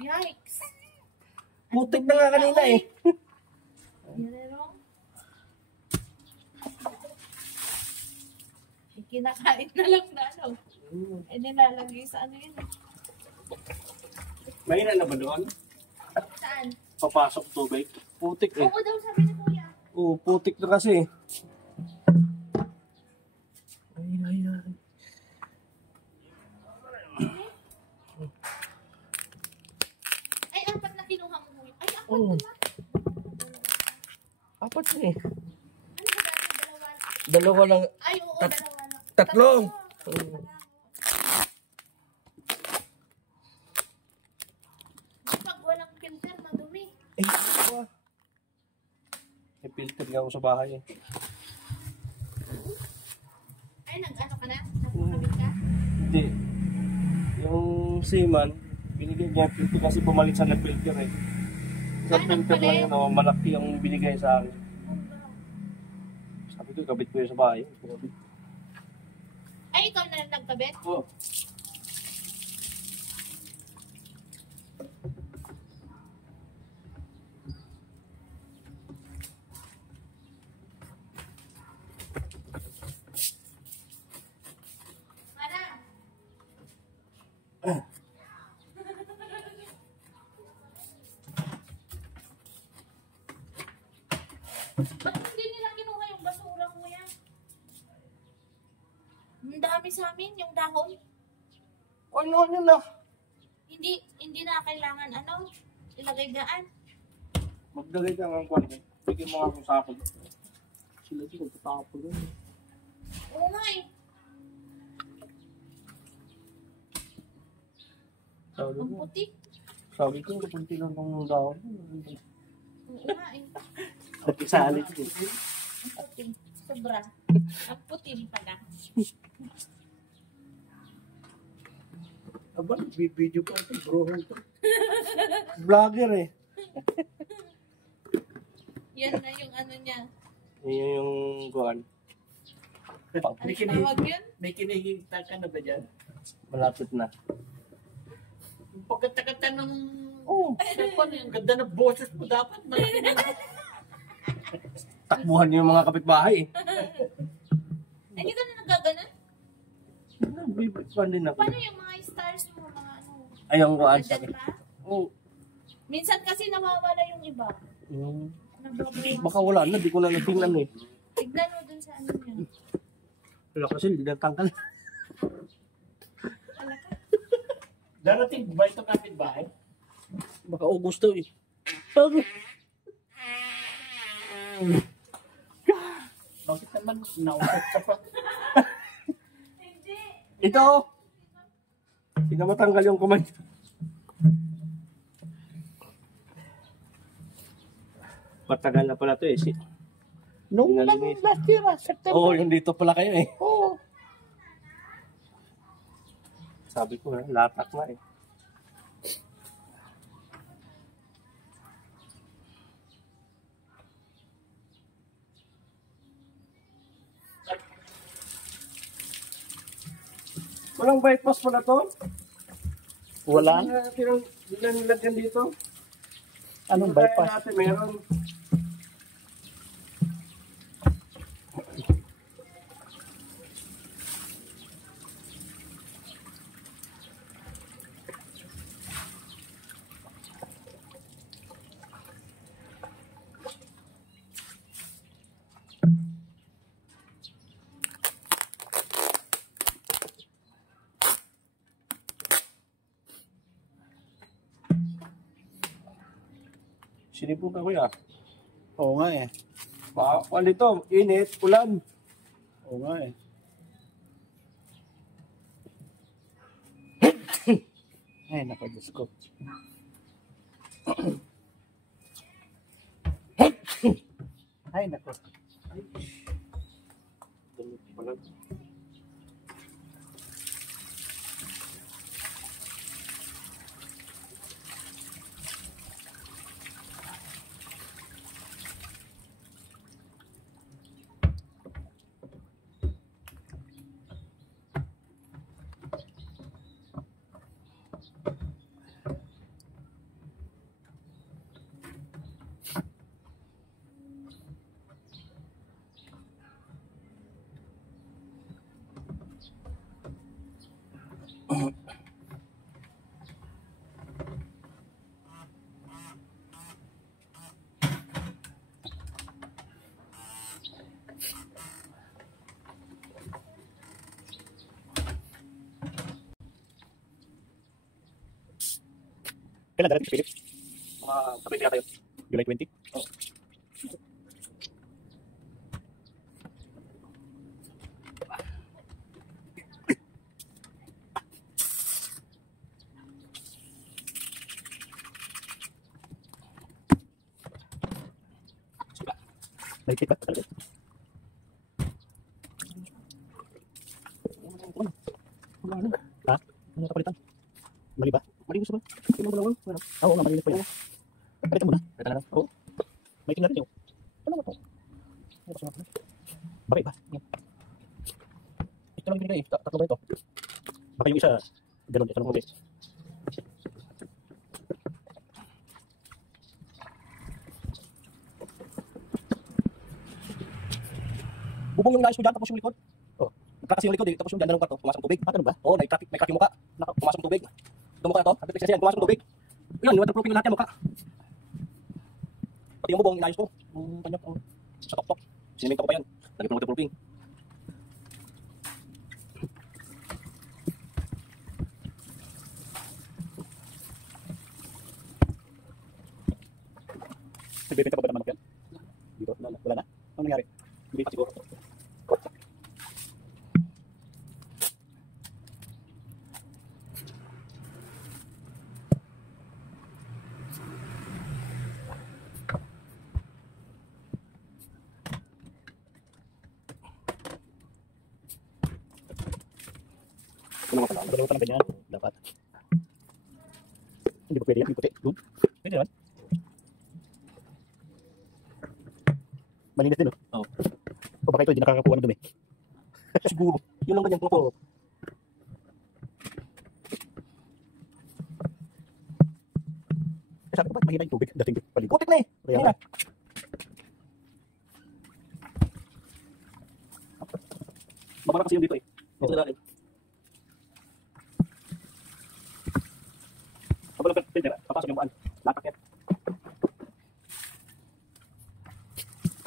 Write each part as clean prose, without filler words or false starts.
Yikes! Putik na nga kanina eh. Kinakain na lang na ano. Eh, nilalagay sa ano yun. Mahina na ba doon? Saan? Papasok tubig. Putik eh. Oo daw, sabi ni Kuya. Oo, putik na kasi. Ay. Ay, apat na kinuha mo. Ay, apat Oo. na. Apat na eh. Ano ba dati? Dalawa? Dalawa lang. Ay, oo, dalawa na. Tatlo. Pag walang filter, madumi. Eh, ano ba? May filter nga ako sa bahay eh. Ay, nag-ano ka na? Nagpakamit ka? Hindi. Yung seaman, binigay niya filter kasi pumalit sa nag-filter eh. Sa Ay, filter lang yun, oh, malaki ang binigay sa akin. Sabi ko, kabit ko yun sa bahay. Ay, ikaw na lang nagkabit? Oo. Ba't hindi nila kinuha yung basura, Kuya? Ang dami sa amin, yung dahon. Ano na? Hindi na kailangan, ano, ilagay daan. Magdalay ka ng kwarto. Bigyan mo nga akong sapag. Sila din magtatapag yun. Oo nga eh. Ang puti. Sabi ko, kapunti lang ng dahon. Oo nga eh. Nagkisalit ko. Ang puti. Sobra. Ang puti pala. Aba, video ko ito, bro. Vlogger eh. Yan na yung ano niya. Yan yung kuhan. Ano tawag yun? May kinihita ka na ba dyan? Malapit na. Pagkatakata ng... yung ganda ng boses mo dapat. Malaki na. Takbuhan niyo yung mga kapitbahay eh. Hindi ka na nagaganon? Bibigyan din ako. Paano yung mga stars mo? Mga ano? Ay, yung kuhan sa Nandyan ba? Oh. Minsan kasi nawawala yung iba. Baka wala na, di ko na natingnan eh. Tignan mo dun sa ano niya. Wala kasi, hindi natangkal. Alaka. Darating ba ito kapitbahay? Baka Augusto eh. Bakit naman nausap ka pa? Hindi. Ito! Hindi na matanggal yung kamay. Patagal na pala ito eh. Nung last year, September. Oo, yung dito pala kayo eh. Oo. Sabi ko latak na eh. Walang bypass pala to? Wala. Bilang nilagyan dito? Anong Kaya bypass? natin meron. Sinipog ka kuya. Oo nga eh. Baka dito, init, ulan. Oo nga eh. Ay, naku, Diyos ko. Ay, naku. Ganun pala. Kailan darating si Philip? Mga kapit yata yun. July 20? Oo. Nahigpit ba? Ha? Ano kapalitan? Mali ba? Malinis ba? Tingnan mo lang. Wala. Oo nga, malinis pa yan. Palitan mo na. Ito na lang. Oo. May tingnan rin yun. Ano ba ito? Ano ba ito? Bakit ba? Ito lang binigay. Tatlo ba ito? Baka yung isa, ganun. Ito lang puti. Bubong yung nais ko dyan, tapos yung likod. Oh. Nagkakas yung likod eh, tapos yung dyan ng kwarto, pumasok ang tubig. Ah, ganun ba? Oo, may crack yung mukha. Pumasok ang tubig. Yung mukha ito, kapit kasi yan, pumasok ang tubig. Yun, waterproofing yung lahat yung mukha. Pati yung bubong, inayos ko. Yung kanya po, sa tok-tok. Sinimento ko pa yan. Lagi ko waterproofing. Nagbebenta pa ba ng manok yan? Dito? Wala na? Ano nangyari? Hindi pa siguro. Ano naman pala? Dalawa ka ng ganyan. Dapat. Hindi ba pwede yan? Yung puti. Doon. Pwede naman. Malinis din, oh. Oo. O baka ito hindi nakakakuha ng dumi. Siguro. Yun lang ganyan, puro. Sabi ko ba't mahina yung tubig dating paligo? Putik na eh. Kaya Ayun na. Babara kasi yung dito eh. Dito sa lalim. Pabalik ka, filter. Papasok yung buwan. Latak yan.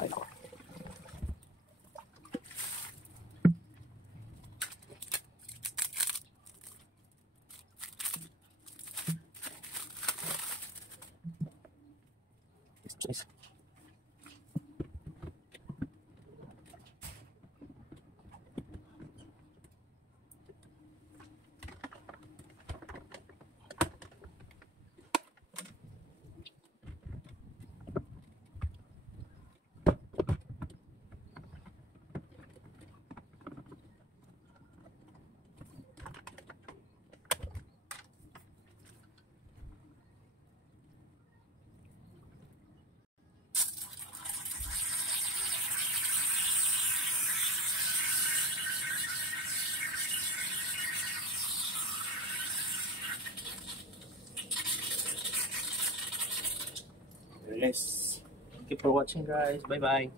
Ay, nako. Nice. Yes. Thank you for watching, guys. Bye bye.